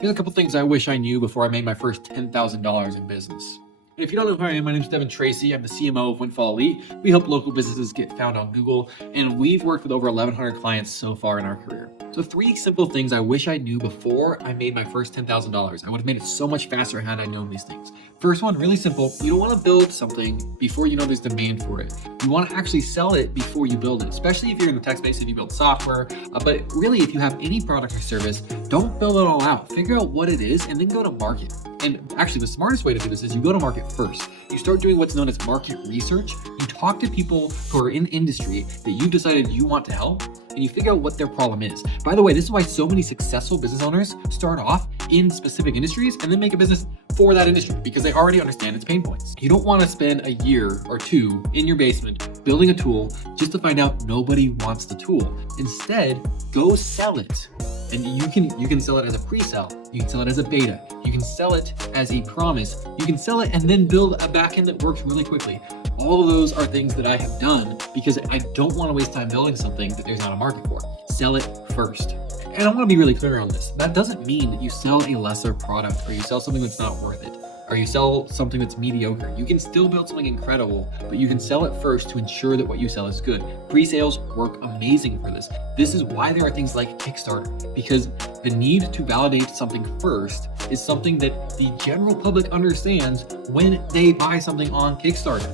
Here's a couple things I wish I knew before I made my first $10,000 in business. And if you don't know who I am, my name is Devin Tracy. I'm the CMO of Windfall Elite. We help local businesses get found on Google, and we've worked with over 1,100 clients so far in our career. So 3 simple things I wish I knew before I made my first $10,000. I would have made it so much faster had I known these things. First one, really simple. You don't want to build something before you know there's demand for it. You want to actually sell it before you build it, especially if you're in the tech space, if you build software. But really, if you have any product or service, don't build it all out. Figure out what it is and then go to market. And actually, the smartest way to do this is you go to market first. You start doing what's known as market research. You talk to people who are in industry that you've decided you want to help, and you figure out what their problem is. By the way, this is why so many successful business owners start off in specific industries and then make a business for that industry because they already understand its pain points. You don't want to spend a year or 2 in your basement building a tool just to find out nobody wants the tool. Instead, go sell it. And you can sell it as a pre-sale, you can sell it as a beta, you can sell it as a promise, you can sell it and then build a backend that works really quickly. All of those are things that I have done because I don't want to waste time building something that there's not a market for. Sell it first. And I want to be really clear on this. That doesn't mean that you sell a lesser product or you sell something that's not worth it, or you sell something that's mediocre. You can still build something incredible, but you can sell it first to ensure that what you sell is good. Pre-sales work amazing for this. This is why there are things like Kickstarter, because the need to validate something first is something that the general public understands when they buy something on Kickstarter.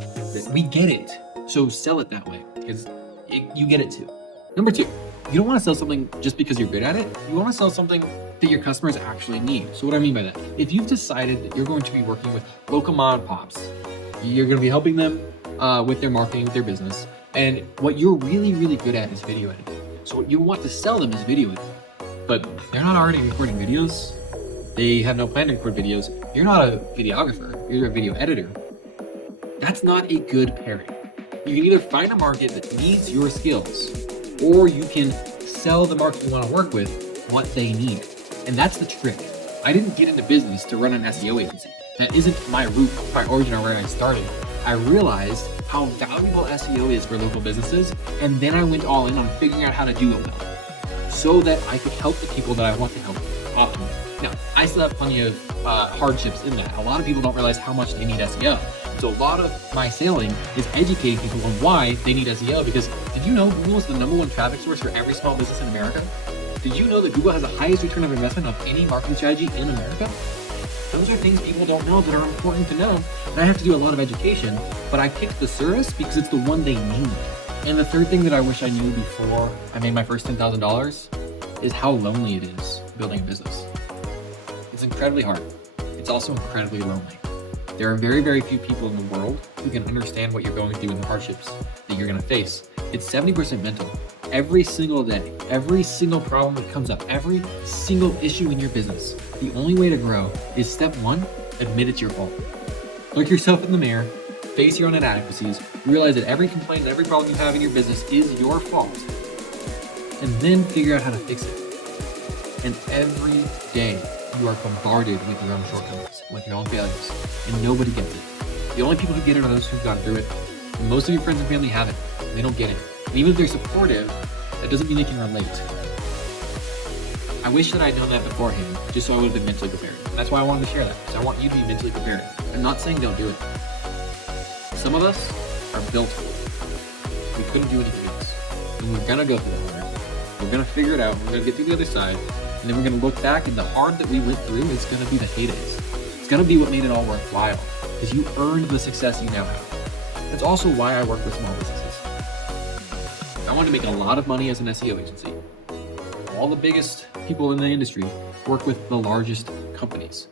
We get it, so sell it that way because you get it too. Number 2, you don't want to sell something just because you're good at it. You want to sell something that your customers actually need. So what I mean by that, if you've decided that you're going to be working with local mom and pops, you're going to be helping them with their marketing, with their business, and what you're really, really good at is video editing. So what you want to sell them is video editing, but they're not already recording videos. They have no plan to record videos. You're not a videographer, you're a video editor. That's not a good pairing. You can either find a market that needs your skills, or you can sell the market you want to work with what they need. And that's the trick. I didn't get into business to run an SEO agency. That isn't my root, my origin, or where I started. I realized how valuable SEO is for local businesses, and then I went all in on figuring out how to do it well, so that I could help the people that I want to help optimally. Now, I still have plenty of hardships in that. A lot of people don't realize how much they need SEO. So a lot of my selling is educating people on why they need SEO, because did you know Google is the #1 traffic source for every small business in America? Did you know that Google has the highest return of investment of any marketing strategy in America? Those are things people don't know that are important to know. And I have to do a lot of education, but I picked the service because it's the one they need. And the third thing that I wish I knew before I made my first $10,000 is how lonely it is building a business. It's incredibly hard. It's also incredibly lonely. There are very, very few people in the world who can understand what you're going through and the hardships that you're going to face. It's 70% mental. Every single day, every single problem that comes up, every single issue in your business, the only way to grow is step 1, admit it's your fault. Look yourself in the mirror, face your own inadequacies, realize that every complaint and every problem you have in your business is your fault, and then figure out how to fix it. And every day, you are bombarded with your own shortcomings, with your own failures, and nobody gets it. The only people who get it are those who've gone through it, and most of your friends and family haven't. They don't get it. And even if they're supportive, that doesn't mean they can relate. I wish that I'd known that beforehand, just so I would have been mentally prepared. And that's why I wanted to share that, because I want you to be mentally prepared. I'm not saying don't do it. Some of us are built for it. We couldn't do anything else. And we're gonna go through the hard. We're gonna figure it out. We're gonna get through the other side. And then we're going to look back, and the hard that we went through is going to be the heydays. It's going to be what made it all worthwhile, because you earned the success you now have. That's also why I work with small businesses. I want to make a lot of money as an SEO agency. All the biggest people in the industry work with the largest companies,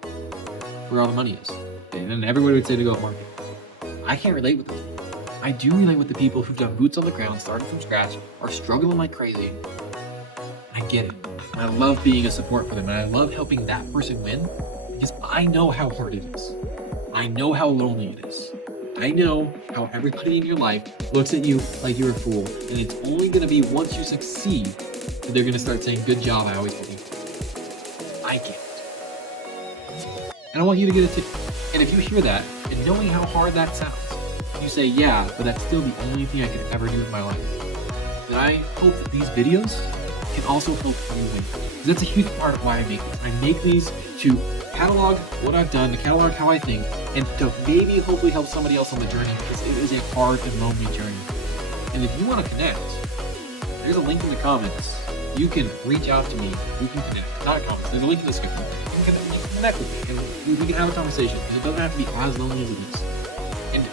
where all the money is. And everybody would say to go market. I can't relate with them. I do relate with the people who've done boots on the ground, started from scratch, are struggling like crazy. I get it. I love being a support for them, and I love helping that person win because I know how hard it is. I know how lonely it is. I know how everybody in your life looks at you like you're a fool, and it's only going to be once you succeed that they're going to start saying, "Good job, I always believed it." I get it. And I want you to get it too. And if you hear that, and knowing how hard that sounds, you say, "Yeah, but that's still the only thing I could ever do in my life," then I hope that these videos can also help you win. That's a huge part of why I make these. I make these to catalog what I've done, to catalog how I think, and to maybe hopefully help somebody else on the journey, because it is a hard and lonely journey. And if you want to connect, there's a link in the comments. You can reach out to me. We can connect. Not comments. There's a link in the description. You can connect with me, and we can have a conversation. Because it doesn't have to be as lonely as it is. And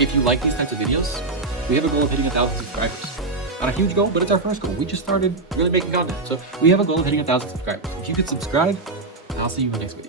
if you like these types of videos, we have a goal of hitting 1,000 subscribers. Not a huge goal, but it's our first goal. We just started really making content. So we have a goal of hitting 1,000 subscribers. If you could subscribe, I'll see you in the next video.